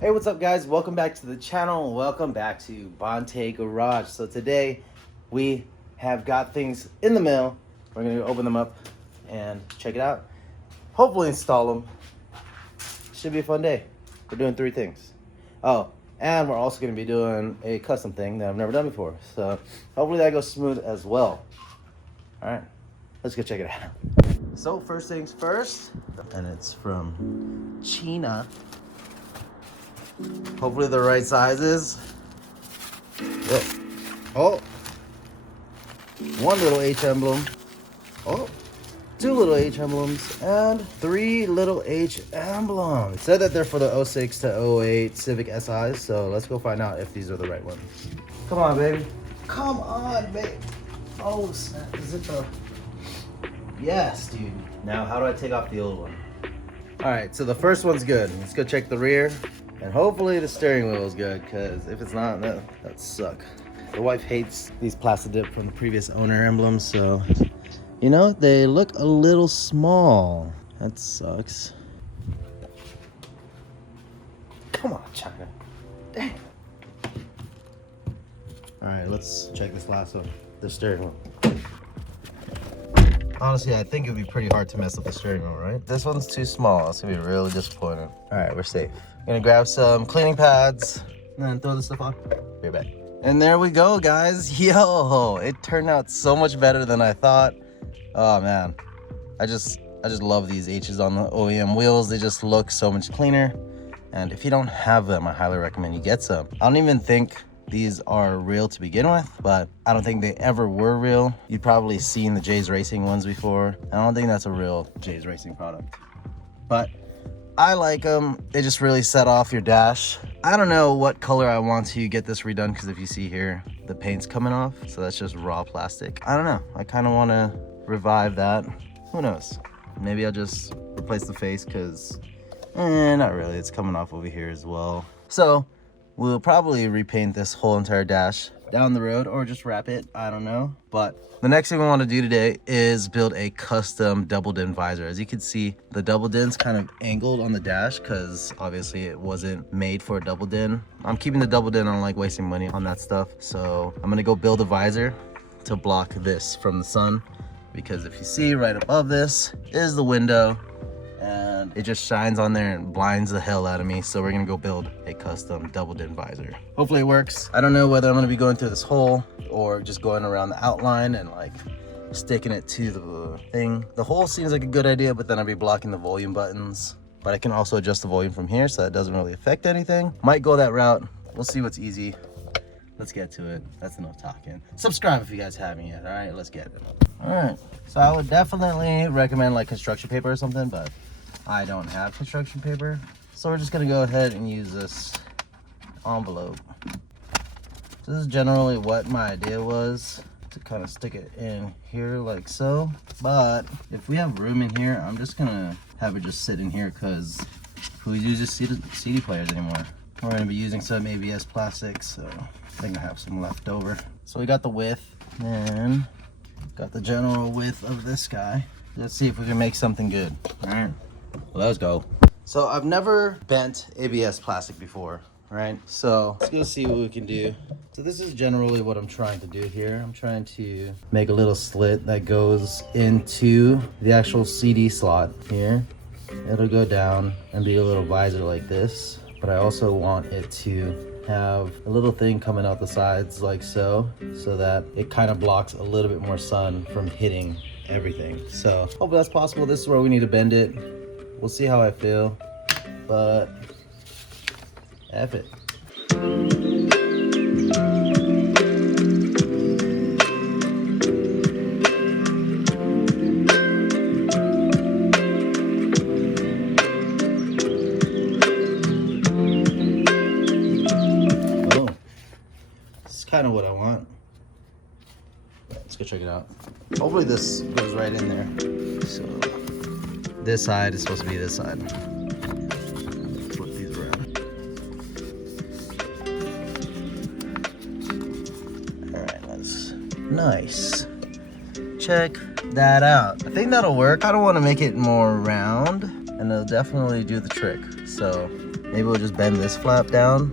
Hey, what's up guys? Welcome back to the channel. Welcome back to Ubante Garage. So today we have got things in the mail. We're gonna open them up and check it out. Hopefully install them. Should be a fun day. We're doing 3 things. Oh, and we're also gonna be doing a custom thing that I've never done before. So hopefully that goes smooth as well. All right, let's go check it out. So first things first, and it's from China. Hopefully the right sizes. Whoa. Oh, 1 little H emblem. Oh, 2 little H emblems and 3 little H emblems. It said that they're for the 06 to 08 Civic SIs, so let's go find out if these are the right ones. Come on, baby. Come on, baby. Oh, snap. Is it the... Yes, dude. Now, how do I take off the old one? All right, so the first one's good. Let's go check the rear. And hopefully the steering wheel is good, because if it's not, that suck. The wife hates these plastic dip from the previous owner emblems, so you know, they look a little small. That sucks. Come on, China. Damn. All right, let's check this last one, the steering wheel. Honestly, I think it would be pretty hard to mess up the steering wheel, right? This one's too small. It's gonna be really disappointing. All right, we're safe. Gonna grab some cleaning pads and then throw this stuff on. Be right back. And there we go, guys. Yo, it turned out so much better than I thought. Oh man, I just love these H's on the OEM wheels. They just look so much cleaner. And if you don't have them, I highly recommend you get some. I don't even think these are real to begin with, but I don't think they ever were real. You've probably seen the J's Racing ones before. I don't think that's a real J's Racing product, but I like them. They just really set off your dash. I don't know what color I want to get this redone, because if you see here, the paint's coming off, so that's just raw plastic. I don't know. I kind of want to revive that. Who knows? Maybe I'll just replace the face, because not really. It's coming off over here as well. So we'll probably repaint this whole entire dash down the road, or just wrap it. I don't know. But the next thing we want to do today is build a custom double din visor. As you can see, the double din's kind of angled on the dash because obviously it wasn't made for a double din. I'm keeping the double din. I don't like wasting money on that stuff. So I'm gonna go build a visor to block this from the sun, because if you see right above this is the window, and it just shines on there and blinds the hell out of me. So we're gonna go build a custom double din visor. Hopefully it works. I don't know whether I'm gonna be going through this hole or just going around the outline and like sticking it to the thing. The hole seems like a good idea, but then I'll be blocking the volume buttons. But I can also adjust the volume from here, so that doesn't really affect anything. Might go that route. We'll see what's easy. Let's get to it. That's enough talking. Subscribe if you guys haven't yet. All right, let's get it. All right, so I would definitely recommend like construction paper or something, but I don't have construction paper. So we're just gonna go ahead and use this envelope. So this is generally what my idea was, to kind of stick it in here like so. But if we have room in here, I'm just gonna have it just sit in here, because who uses CD players anymore? We're gonna be using some ABS plastics, so I think I have some left over. So we got the width, and got the general width of this guy. Let's see if we can make something good. All right, let's go. So I've never bent ABS plastic before, right? So let's go see what we can do. So this is generally what I'm trying to do here. I'm trying to make a little slit that goes into the actual CD slot here. It'll go down and be a little visor like this, but I also want it to have a little thing coming out the sides like so that it kind of blocks a little bit more sun from hitting everything. So hopefully that's possible. This is where we need to bend it. We'll see how I feel, but F it. Kind of what I want. Let's go check it out. Hopefully this goes right in there. So this side is supposed to be this side. Flip these around. All right, that's nice. Check that out. I think that'll work. I don't want to make it more round, and it'll definitely do the trick. So Maybe we'll just bend this flap down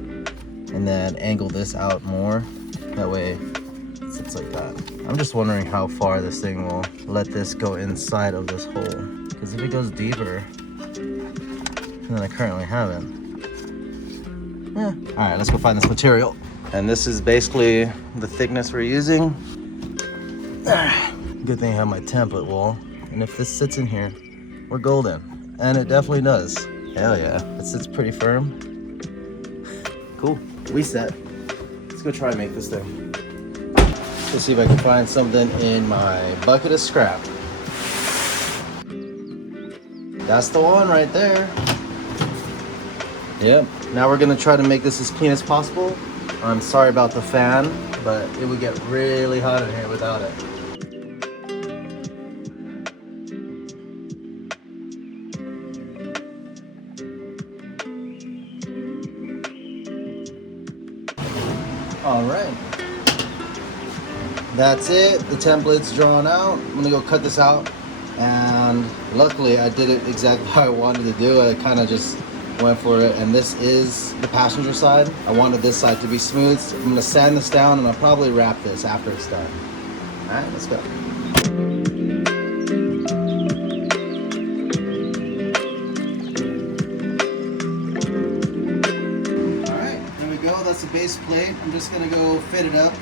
and then angle this out more. That way it sits like that. I'm just wondering how far this thing will let this go inside of this hole. Because if it goes deeper than I currently have it, yeah. All right, let's go find this material. And this is basically the thickness we're using. Good thing I have my template wall. And if this sits in here, we're golden. And it definitely does. Hell yeah, it sits pretty firm. Cool, we set. Let's go try and make this thing. Let's see if I can find something in my bucket of scrap. That's the one right there. Yep, now we're gonna try to make this as clean as possible. I'm sorry about the fan, but it would get really hot in here without it. All right, that's it. The template's drawn out. I'm gonna go cut this out, and luckily I did it exactly how I wanted to do. I kind of just went for it, and this is the passenger side. I wanted this side to be smooth. So I'm gonna sand this down, and I'll probably wrap this after it's done. All right, let's go. That's the base plate. I'm just gonna go fit it up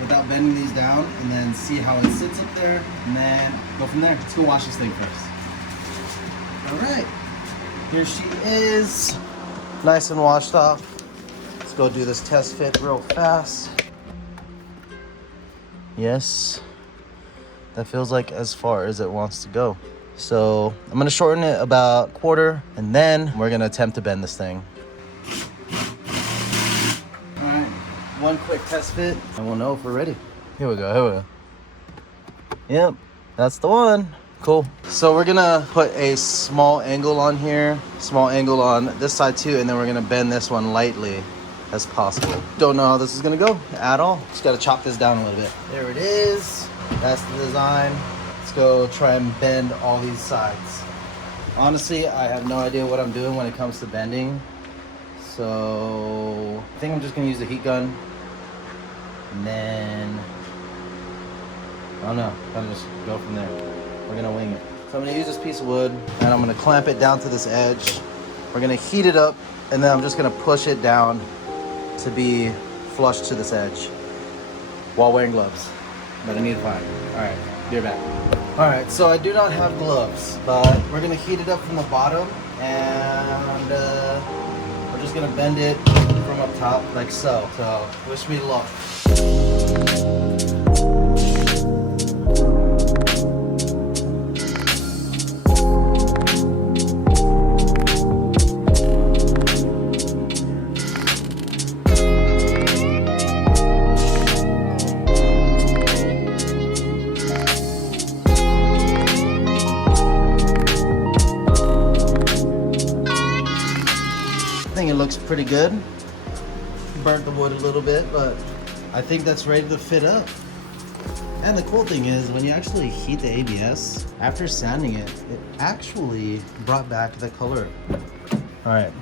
without bending these down and then see how it sits up there and then go from there. Let's go wash this thing first. All right, here she is, nice and washed off. Let's go do this test fit real fast. Yes, that feels like as far as it wants to go. So I'm gonna shorten it about a quarter and then we're gonna attempt to bend this thing. One quick test fit and we'll know if we're ready. Here we go, here we go. Yep, that's the one. Cool. So we're gonna put a small angle on here, small angle on this side too, and then we're gonna bend this one lightly as possible. Don't know how this is gonna go at all. Just gotta chop this down a little bit. There it is. That's the design. Let's go try and bend all these sides. Honestly, I have no idea what I'm doing when it comes to bending. So I think I'm just gonna use the heat gun. And then, I don't know, kind of just go from there. We're gonna wing it. So I'm gonna use this piece of wood and I'm gonna clamp it down to this edge. We're gonna heat it up and then I'm just gonna push it down to be flush to this edge while wearing gloves. But I need to find it. All right, be right back. All right, so I do not have gloves, but we're gonna heat it up from the bottom and we're just gonna bend it from up top like so. So wish me luck. I think it looks pretty good. Burnt the wood a little bit, but I think that's ready to fit up. And the cool thing is when you actually heat the ABS, after sanding it, it actually brought back the color. All right,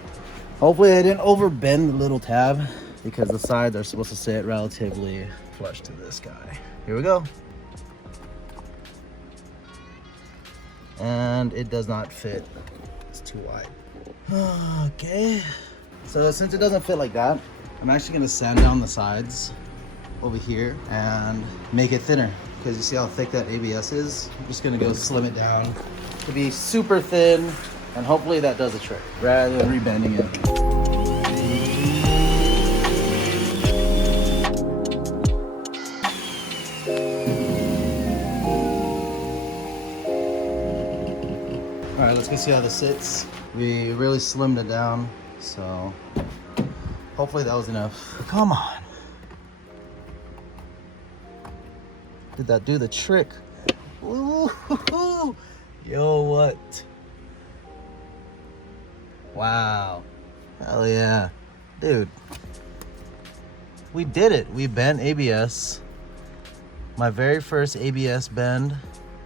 hopefully I didn't overbend the little tab because the sides are supposed to sit relatively flush to this guy. Here we go. And it does not fit, it's too wide. Okay, so since it doesn't fit like that, I'm actually gonna sand down the sides over here and make it thinner because you see how thick that ABS is. I'm just gonna go slim it down to be super thin and hopefully that does the trick rather than rebending it. All right, let's go see how this sits. We really slimmed it down, so hopefully that was enough. Come on. Did that do the trick? Ooh, yo, what? Wow. Hell yeah. Dude. We did it. We bent ABS. My very first ABS bend,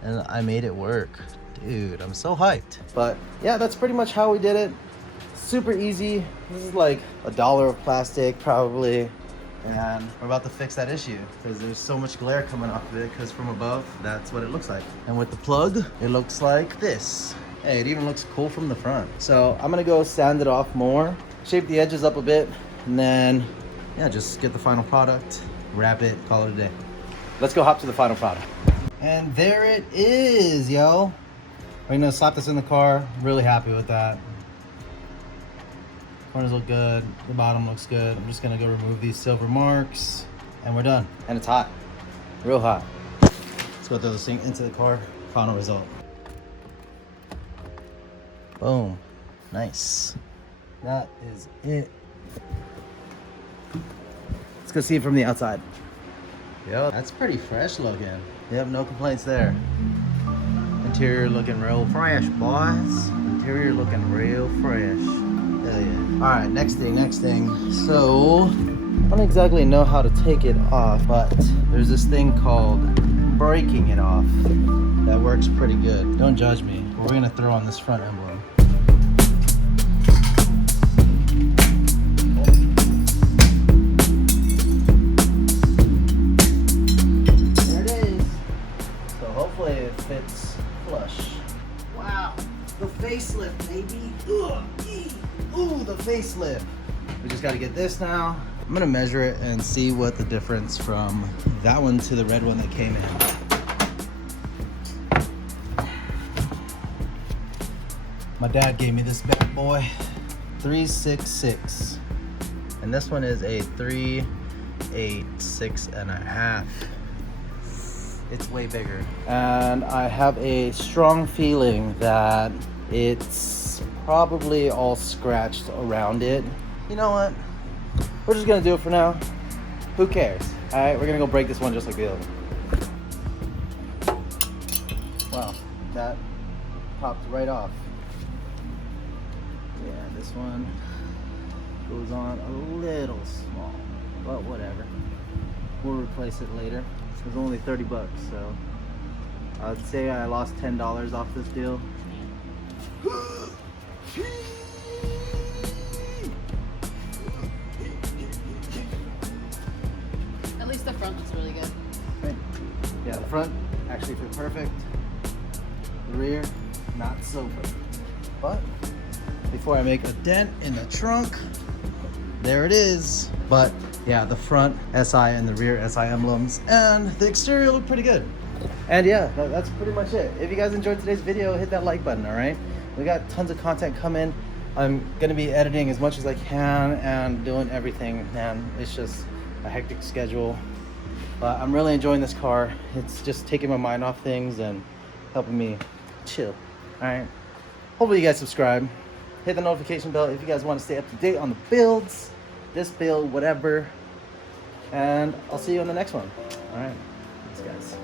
and I made it work. Dude, I'm so hyped. But yeah, that's pretty much how we did it. super easy. This is like $1 of plastic probably. And we're about to fix that issue because there's so much glare coming off of it, because from above, that's what it looks like. And with the plug, it looks like this. Hey, it even looks cool from the front. So I'm gonna go sand it off more, shape the edges up a bit, and then, yeah, just get the final product, wrap it, call it a day. Let's go hop to the final product. And there it is, yo. We're gonna slap this in the car. Really happy with that. Corners look good, the bottom looks good. I'm just gonna go remove these silver marks and we're done. And it's hot, real hot. Let's go throw this thing into the car. Final result. Boom, nice. That is it. Let's go see it from the outside. Yo, that's pretty fresh looking. Yep, no complaints there. Interior looking real fresh, boys. Interior looking real fresh. Hell yeah. All right, next thing. So, I don't exactly know how to take it off, but there's this thing called breaking it off that works pretty good. Don't judge me. We're gonna throw on this front emblem. There it is. So hopefully it fits flush. Wow, the facelift, baby. Ugh. Ooh, the facelift. We just got to get this now. I'm gonna measure it and see what the difference from that one to the red one that came in. My dad gave me this bad boy, 366, and this one is a 386.5. It's way bigger, and I have a strong feeling that it's probably all scratched around it. You know what? We're just gonna do it for now. Who cares? All right, we're gonna go break this one just like the other one. Wow, that popped right off. Yeah, this one goes on a little small, but whatever. We'll replace it later. It was only 30 bucks, so I'd say I lost $10 off this deal. At least the front looks really good. Right. Yeah, the front actually fit perfect. The rear, not so perfect. But before I make a dent in the trunk, there it is. But yeah, the front SI and the rear SI emblems, and the exterior look pretty good. And yeah, that's pretty much it. If you guys enjoyed today's video, hit that like button, all right? We got tons of content coming. I'm gonna be editing as much as I can and doing everything, man. It's just a hectic schedule. But I'm really enjoying this car. It's just taking my mind off things and helping me chill, all right? Hopefully you guys subscribe. Hit the notification bell if you guys want to stay up to date on the builds, this build, whatever. And I'll see you on the next one. All right, thanks guys.